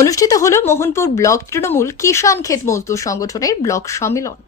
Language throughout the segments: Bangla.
অনুষ্ঠিত হল মোহনপুর ব্লক তৃণমূল কিষাণ ক্ষেত মজদুর সংগঠনের ব্লক সম্মেলন।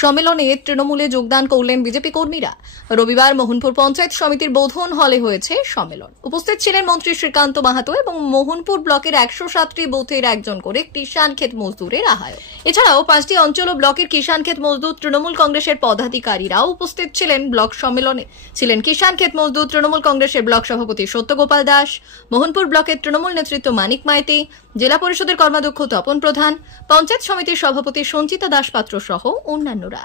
সম্মেলনে তৃণমূলে যোগদান করলেন বিজেপি কর্মীরা। রবিবার মোহনপুর পঞ্চায়েত সমিতির বোধন হলে হয়েছে সম্মেলন। উপস্থিত ছিলেন মন্ত্রী শ্রীকান্ত মাহাতো এবং মোহনপুর ব্লকের ১০৭টি বুথের একজন করে কিষাণ ক্ষেত মজদুরের আহ্বায়ক। এছাড়াও ৫টি অঞ্চল ও ব্লকের কিষাণ ক্ষেত মজদুর তৃণমূল কংগ্রেসের পদাধিকারীরাও উপস্থিত ছিলেন ব্লক সম্মেলনে। ছিলেন কিষাণ ক্ষেত মজদুর তৃণমূল কংগ্রেসের ব্লক সভাপতি সত্যগোপাল দাস, মোহনপুর ব্লকের তৃণমূল নেতৃত্ব মানিক মাইতি, জেলা পরিষদের কর্মাধ্যক্ষ তপন প্রধান, পঞ্চায়েত সমিতির সভাপতি সঞ্চিতা দাস পাত্র সহ অন্যান্যরা।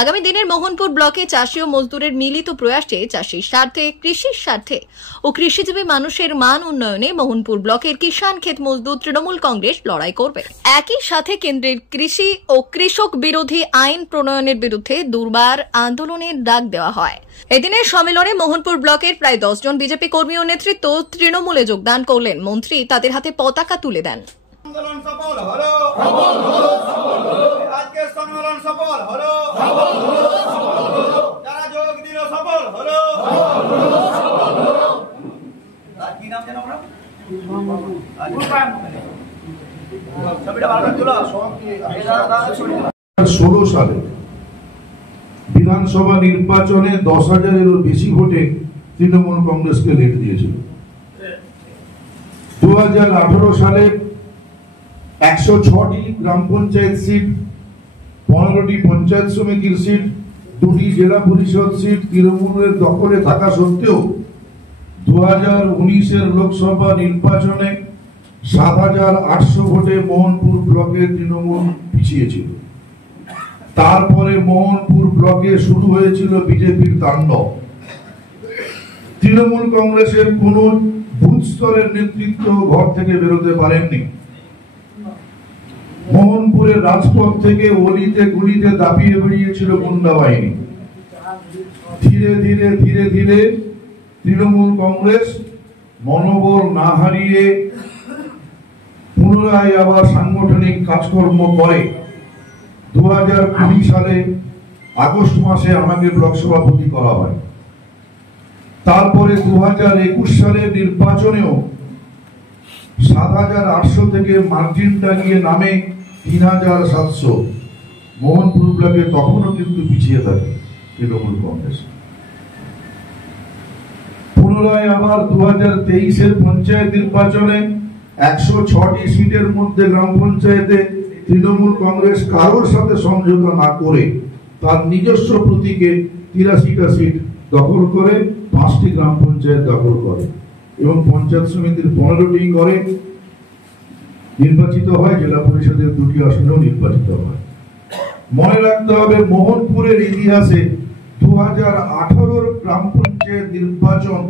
আগামী দিনের মোহনপুর ব্লকে চাষী ও মজদুরের মিলিত প্রয়াসে চাষীর স্বার্থে, কৃষির স্বার্থে ও কৃষিজীবী মানুষের মান উন্নয়নে মোহনপুর ব্লকের কিষাণ ক্ষেত মজদুর তৃণমূল কংগ্রেস লড়াই করবে। একই সাথে কেন্দ্রের কৃষি ও কৃষক বিরোধী আইন প্রণয়নের বিরুদ্ধে দুর্বার আন্দোলনের ডাক দেওয়া হয়। এদিনের সম্মেলনে মোহনপুর ব্লকের প্রায় ১০ জন বিজেপি কর্মী ও নেতৃত্ব তৃণমূলে যোগদান করলেন। মন্ত্রী তাদের হাতে পতাকা তুলে দেন। আন্দোলন সফল হলো, আজকে সম্মেলন সফল হলো, যারা যোগ দিল সফল হলো। আর কি নাম জানো আমরা? 16 সালে বিধানসভা নির্বাচনে 10,000-এরও বেশি ভোটে তৃণমূল কংগ্রেসকে লিড দিয়েছিল। 2018 সালে 106টি গ্রাম পঞ্চায়েত সিট, 15টি পঞ্চায়েত সমিতির সিট, 2টি জেলা পরিষদ সিট তৃণমূলের দখলে থাকা সত্ত্বেও 2019-এর লোকসভা নির্বাচনে 7,800 ভোটে মোহনপুর ব্লকে তৃণমূল পিছিয়েছিল। তারপরে মোহনপুর ব্লকে শুরু হয়েছিল বিজেপির তাণ্ডব। তৃণমূল কংগ্রেসের কোন বুথ স্তরের নেতৃত্ব ঘর থেকে বেরোতে পারেননি। মোহনপুরের রাজপথ থেকে অলিতে গলিতে দাপিয়ে বেরিয়েছিল গুন্ডা বাহিনী। ধীরে ধীরে ধীরে ধীরে তৃণমূল কংগ্রেস মনোবল না হারিয়ে পুনরায় আবার সাংগঠনিক কাজকর্ম করে 2020 সালে আগস্ট মাসে আমাকে ব্লক সভাপতি করা হয়। তারপরে 2021 সালের নির্বাচনেও 7,800 থেকে মার্জিন টাঙিয়ে নামে 3,700। মোহনপুর ব্লকে তখনও কিন্তু পিছিয়ে থাকে তৃণমূল কংগ্রেস। পুনরায় আবার 2023-এর পঞ্চায়েত নির্বাচনে 106টি সিটের মধ্যে গ্রাম পঞ্চায়েতে তৃণমূল কংগ্রেস কারোর সাথে সমঝোতা না করে তার নিজস্ব প্রতীকে 83টা সিট দখল করে 5টি গ্রাম পঞ্চায়েত দখল করে এবং পঞ্চায়েত সমিতির 15টি করে নির্বাচিত হয়, জেলা পরিষদের 2টি আসনেও নির্বাচিত হয়। মনে রাখতে হবে মোহনপুরের ইতিহাসে 2018-র গ্রাম পঞ্চায়েত নির্বাচন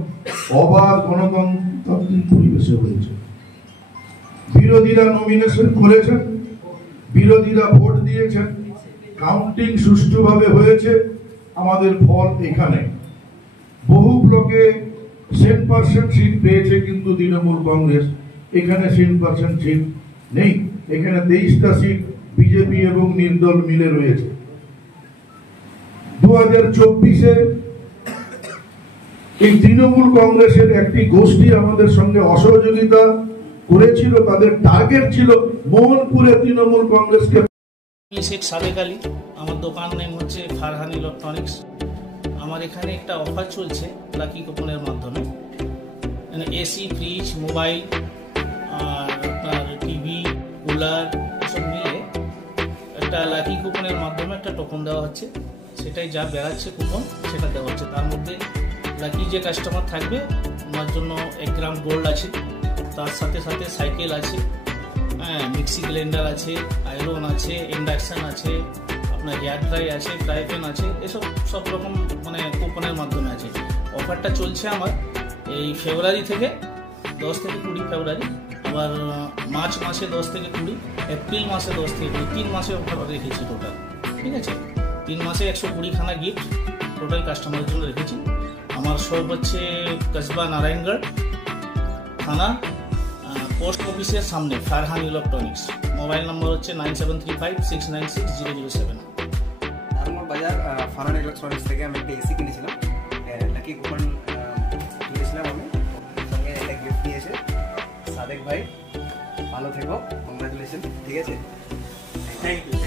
অবাধ গণতান্ত্রিক পরিবেশে হয়েছে। বিরোধীরা নমিনেশন করেছেন, বিরোধীরা ভোট দিয়েছেন, কাউন্টিং সুষ্ঠুভাবে হয়েছে। আমাদের ফল এখানে বহু ব্লকে 100% সিট পেয়েছে, কিন্তু তৃণমূল কংগ্রেস এখানে 100% সিট নেই। এখানে 23টা সিট বিজেপি এবং নির্দল মিলে রয়েছে। 2024-এ এই তৃণমূল কংগ্রেসের একটি গোষ্ঠী আমাদের সঙ্গে অসহযোগিতা করেছিল। তাদের টার্গেট ছিল মোহনপুরে তৃণমূল কংগ্রেসকে। শেখ সাদেক আলী, আমার দোকান নেম হচ্ছে ফারহান ইলেকট্রনিক্স। আমার এখানে একটা অফার চলছে লাকি কুপনের মাধ্যমে। এসি, ফ্রিজ, মোবাইল আর আপনার টিভি, কুলার এসব মিলে একটা লাকি কুপনের মাধ্যমে একটা টোকন দেওয়া হচ্ছে। সেটাই যা বেড়াচ্ছে কুপন সেটা দেওয়া হচ্ছে। তার মধ্যে লাকি যে কাস্টমার থাকবে ওনার জন্য 1 গ্রাম গোল্ড আছে, তার সাথে সাথে সাইকেল আছে, মিক্সি ব্লেন্ডার আছে, আয়রন আছে, ইন্ডাকশান আছে, আপনার হেয়ার ড্রাই আছে, ফ্রাই প্যান আছে, এসব সব রকম মানে কুপনের মাধ্যমে আছে। অফারটা চলছে আমার এই ফেব্রুয়ারি থেকে 10 থেকে 20 ফেব্রুয়ারি, আবার মার্চ মাসে 10 থেকে 20, এপ্রিল মাসে 10 থেকে 20, 3 মাসে অফার রেখেছি টোটাল। ঠিক আছে, 3 মাসে 120 খানা গিফট টোটাল কাস্টমারের জন্য রেখেছি। আমার শপ হচ্ছে কসবা নারায়ণগড় থানা, পোস্ট অফিসের সামনে, ফারহান ইলেকট্রনিক্স। মোবাইল নম্বর হচ্ছে 9735696007। আমার বাজার ফারহান ইলেকট্রনিক্স থেকে আমি একটা এসি কিনেছিলাম, লাকি কুপন কিনেছিলাম আমি, সঙ্গে একটা গিফট নিয়েছে সাদেক ভাই। ভালো থেকো, কংগ্রাচুলেশন, ঠিক আছে? Thank you.